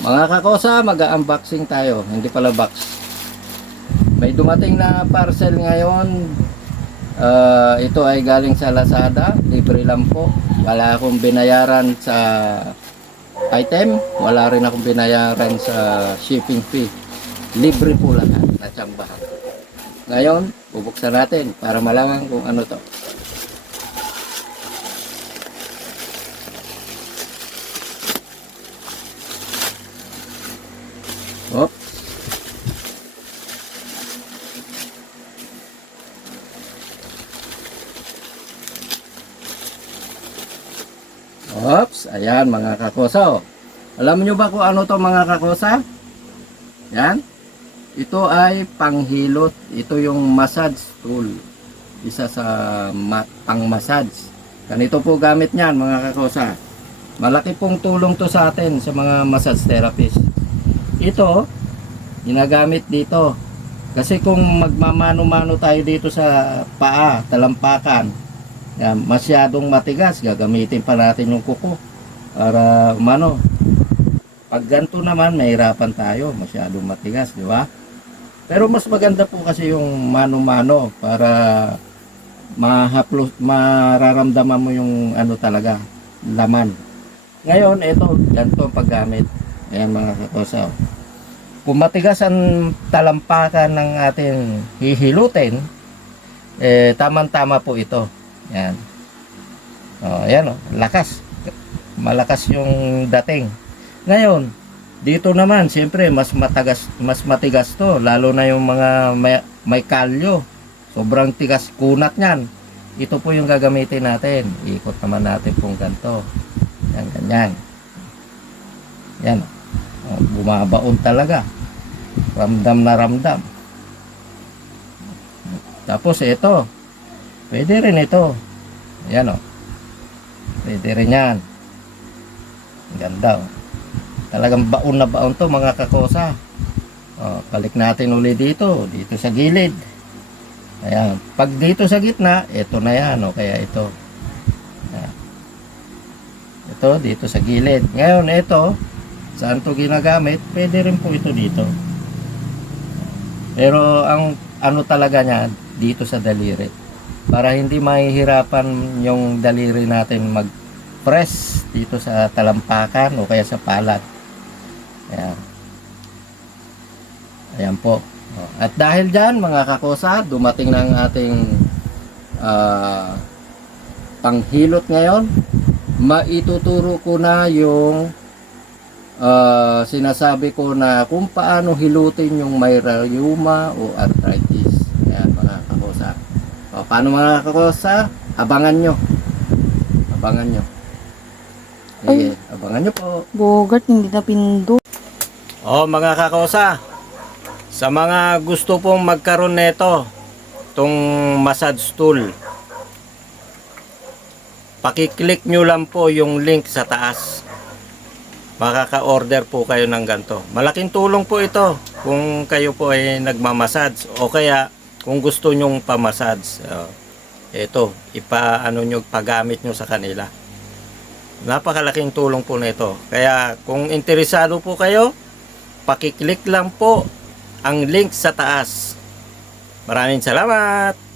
Mga kakosa, mag-unboxing tayo. Hindi pala box. May dumating na parcel ngayon. Ito ay galing sa Lazada. Libre lang po. Wala akong binayaran sa item. Wala rin akong binayaran sa shipping fee. Libre po lahat. Natsambahan. Ngayon, bubuksan natin para malaman kung ano to. Oops. Oops, ayan mga kakosa. Oh. Alam niyo ba kung ano to mga kakosa? Yan. Ito ay panghilot. Ito yung massage tool. Isa sa pang-massage. Ganito po gamit niyan mga kakosa. Malaki pong tulong to sa atin sa mga massage therapist. Ito, ginagamit dito. Kasi kung magmamano-mano tayo dito sa paa, talampakan, yan, masyadong matigas, gagamitin pa natin yung kuko para umano. Pag ganito naman, mahirapan tayo, masyadong matigas, di ba? Pero mas maganda po kasi yung mano-mano para mararamdaman mo yung ano talaga, laman. Ngayon, ito, ganito ang paggamit. Ayan mga kakosa. Kung matigas ang talampakan ng ating hihilutin, tamang-tama po ito. Yan. Ayan o, lakas. Malakas yung dating. Ngayon, dito naman, siyempre, mas matigas to. Lalo na yung mga may kalyo. Sobrang tigas kunat niyan. Ito po yung gagamitin natin. Ikot naman natin pong ganito. Yan, ganyan. Yan. Bumabaon talaga. Ramdam na ramdam. Tapos ito. Pwede rin ito. Yan o. Pwede rin yan. Ganda o. Talagang baon na baon to mga kakosa. Balik natin uli dito. Dito sa gilid. Ayan. Pag dito sa gitna, ito na yan o. Kaya ito. Ayan. Ito dito sa gilid. Ngayon ito. Saan to ginagamit? Pwede rin po ito dito. Pero ang ano talaga niya dito sa daliri. Para hindi mahihirapan yung daliri natin mag-press dito sa talampakan o kaya sa palad. Ayan. Ayan po. At dahil dyan mga kakosa, dumating na ang ating panghilot ngayon. Maituturo ko na yung sinasabi ko na kung paano hilutin yung may rheuma o arthritis. Ayan mga kakosa. Paano mga kakosa? Abangan nyo. Abangan nyo. Ay, abangan nyo po. Bogat, hindi na pindo. Mga kakosa, sa mga gusto pong magkaroon nito, itong massage tool, pakiclick nyo lang po yung link sa taas. Makaka-order po kayo ng ganito. Malaking tulong po ito kung kayo po ay nagmamassage o kaya kung gusto nyong pamassage. Ito, ipaano nyo, pagamit nyo sa kanila. Napakalaking tulong po nito. Kaya kung interesado po kayo, pakiclick lang po ang link sa taas. Maraming salamat!